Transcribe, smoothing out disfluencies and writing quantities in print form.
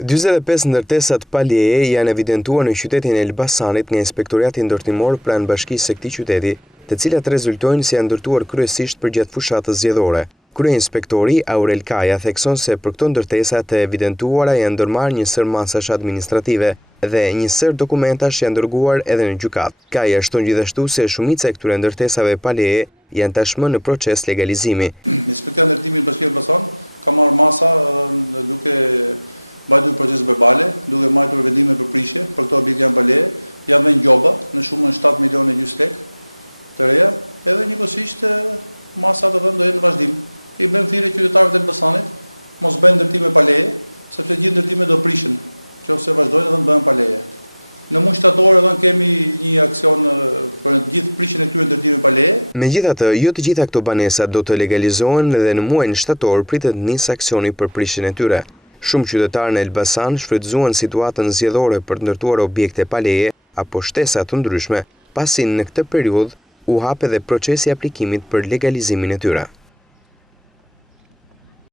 45 ndërtesat pa leje janë evidentuar në qytetin e Elbasanit nga Inspektorati Ndërtimor pranë bashkisë së këtij qyteti, të cilat rezultojnë se janë ndërtuar kryesisht përgjatë fushatës zgjedhore. Kryeinspektori Aurel Kaja thekson se për këto ndërtesa të evidentuara janë ndërmarrë një sër masash administrative dhe një sër dokumentash janë dërguar edhe në gjykatë. Kaja shton gjithashtu se shumica e këtyre ndërtesave pa leje janë tashmë në proces legalizimi. Megjithatë, jo të gjitha këto banesa do të legalizohen dhe në muajin shtator pritet nisë aksioni për prishjen e tyre. Shumë qytetarë në Elbasan shfrytëzuan situatën zgjedhore për të ndërtuar objekte pa leje apo shtesa të ndryshme, pasi në këtë periudhë u hap edhe procesi i aplikimit për legalizimin e tyre.